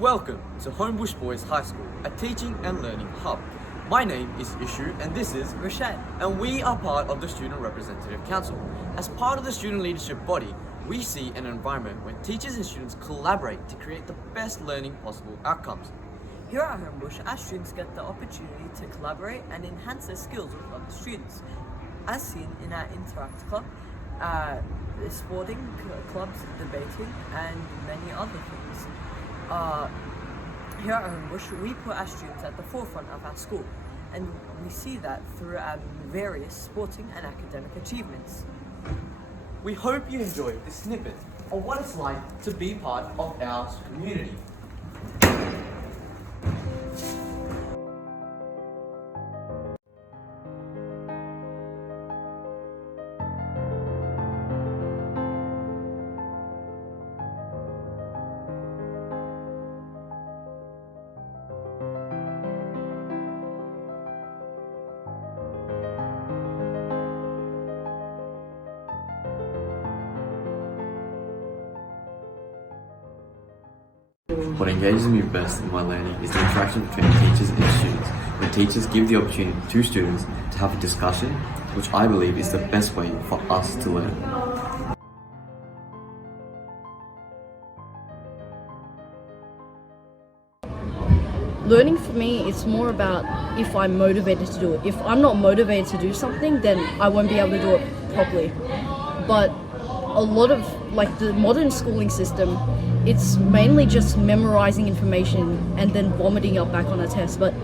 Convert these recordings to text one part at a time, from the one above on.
Welcome to Homebush Boys High School, a teaching and learning hub. My name is Ishu and this is Rashad. And we are part of the Student Representative Council. As part of the student leadership body, we see an environment where teachers and students collaborate to create the best learning possible outcomes. Here at Homebush, our students get the opportunity to collaborate and enhance their skills with other students. As seen in our Interact Club, sporting clubs, debating, and many other things. Here at Homebush, we put our students at the forefront of our school, and we see that through our various sporting and academic achievements. We hope you enjoyed this snippet of what it's like to be part of our community. What engages me best in my learning is the interaction between teachers and students, when teachers give the opportunity to students to have a discussion, which I believe is the best way for us to learn. Learning for me, it's more about if I'm motivated to do it. If I'm not motivated to do something, then I won't be able to do it properly. But a lot of, like the modern schooling system, it's mainly just memorizing information and then vomiting up back on a test. But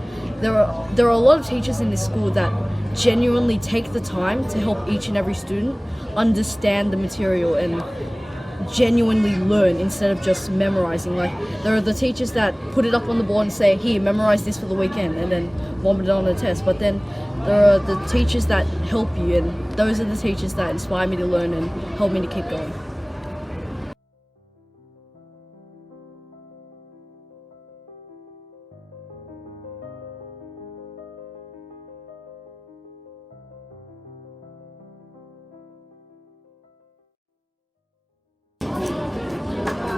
there are a lot of teachers in this school that genuinely take the time to help each and every student understand the material and genuinely learn instead of just memorizing. Like, there are the teachers that put it up on the board and say, here, memorize this for the weekend, and then vomit it on a test. But then there are the teachers that help you, and those are the teachers that inspire me to learn and help me to keep going.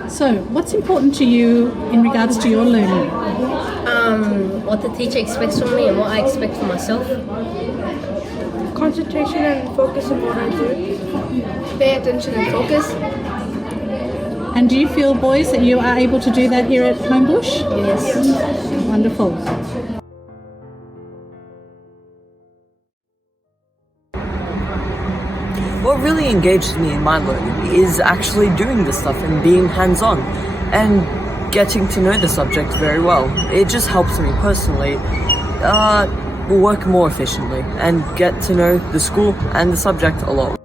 So, what's important to you in regards to your learning? What the teacher expects from me and what I expect from myself. Concentration and focus on what I do. Pay attention and focus. And do you feel, boys, that you are able to do that here at Homebush? Yes. Wonderful. What really engaged me in my learning is actually doing the stuff and being hands-on and getting to know the subject very well. It just helps me personally work more efficiently and get to know the school and the subject a lot.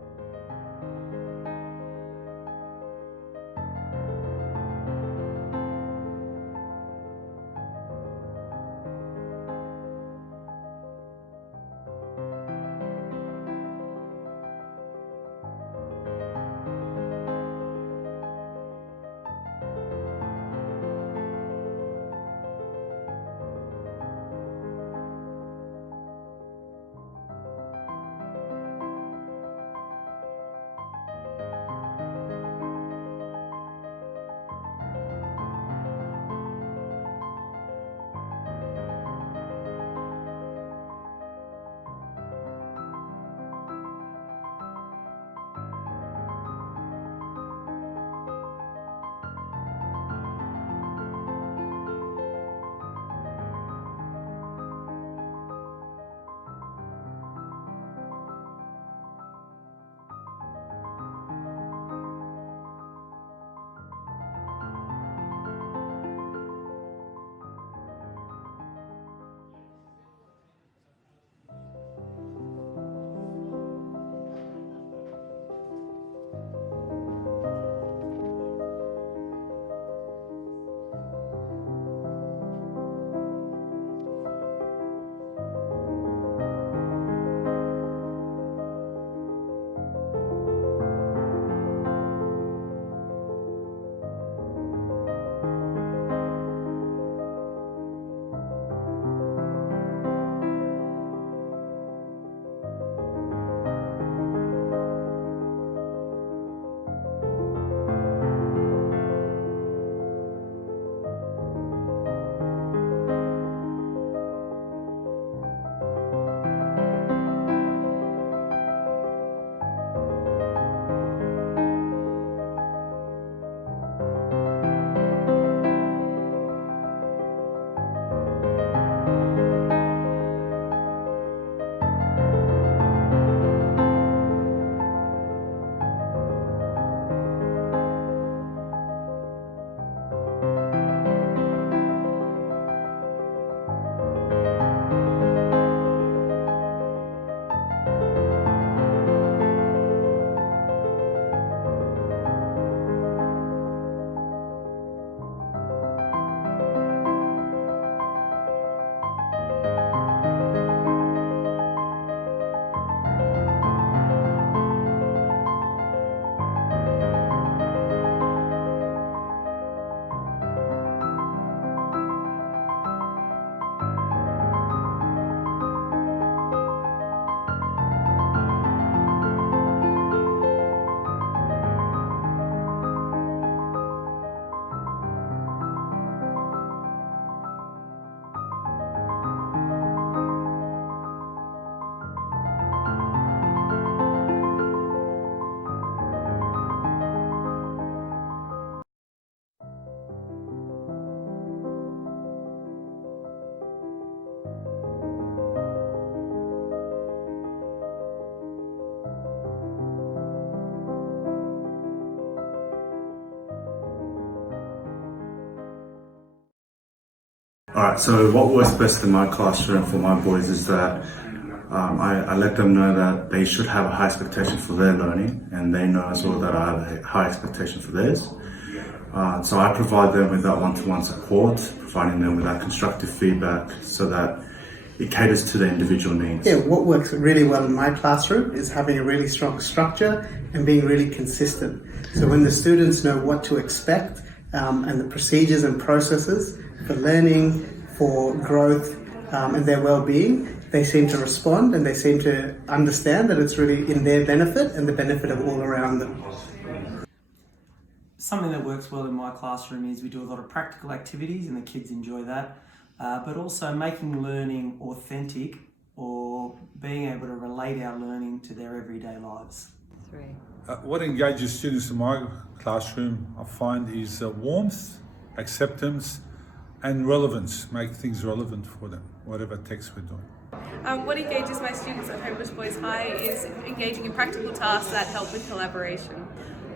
Alright, so what works best in my classroom for my boys is that I let them know that they should have a high expectation for their learning, and they know as well that I have a high expectation for theirs. So I provide them with that one-to-one support, providing them with that constructive feedback so that it caters to their individual needs. Yeah, what works really well in my classroom is having a really strong structure and being really consistent. So when the students know what to expect and the procedures and processes for learning, for growth and their well-being, they seem to respond and they seem to understand that it's really in their benefit and the benefit of all around them. Something that works well in my classroom is we do a lot of practical activities and the kids enjoy that, but also making learning authentic or being able to relate our learning to their everyday lives. What engages students in my classroom, I find, is warmth, acceptance, and relevance. Make things relevant for them, whatever text we're doing. What engages my students at Homebush Boys High is engaging in practical tasks that help with collaboration.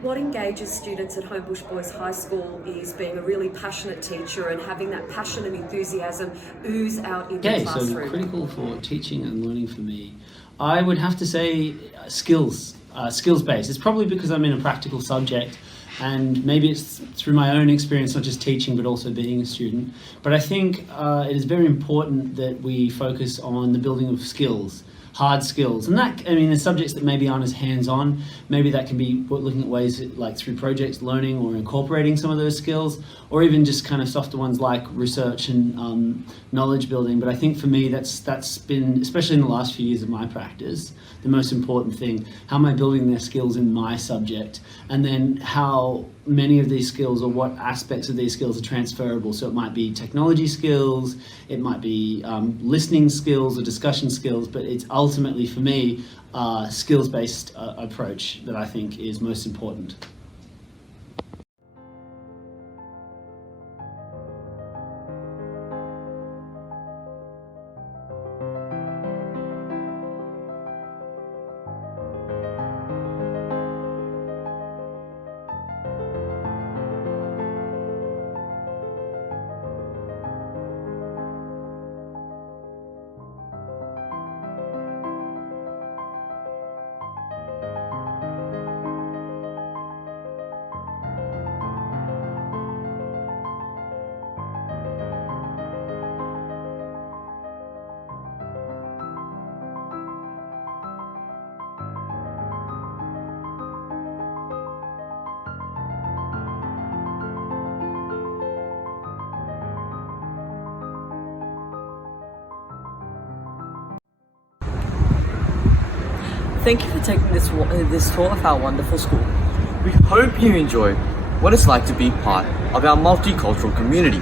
What engages students at Homebush Boys High School is being a really passionate teacher and having that passion and enthusiasm ooze out in the classroom. So critical for teaching and learning for me, I would have to say skills-based. It's probably because I'm in a practical subject, and maybe it's through my own experience, not just teaching, but also being a student. But I think it is very important that we focus on the building of skills, hard skills. And that, I mean, the subjects that maybe aren't as hands-on, maybe that can be looking at ways like through projects, learning or incorporating some of those skills, or even just kind of softer ones like research and knowledge building. But I think for me, that's been, especially in the last few years of my practice, the most important thing. How am I building their skills in my subject? And then how many of these skills or what aspects of these skills are transferable. So it might be technology skills, it might be listening skills or discussion skills, but it's ultimately for me a skills-based approach that I think is most important. Thank you for taking this tour of our wonderful school. We hope you enjoy what it's like to be part of our multicultural community.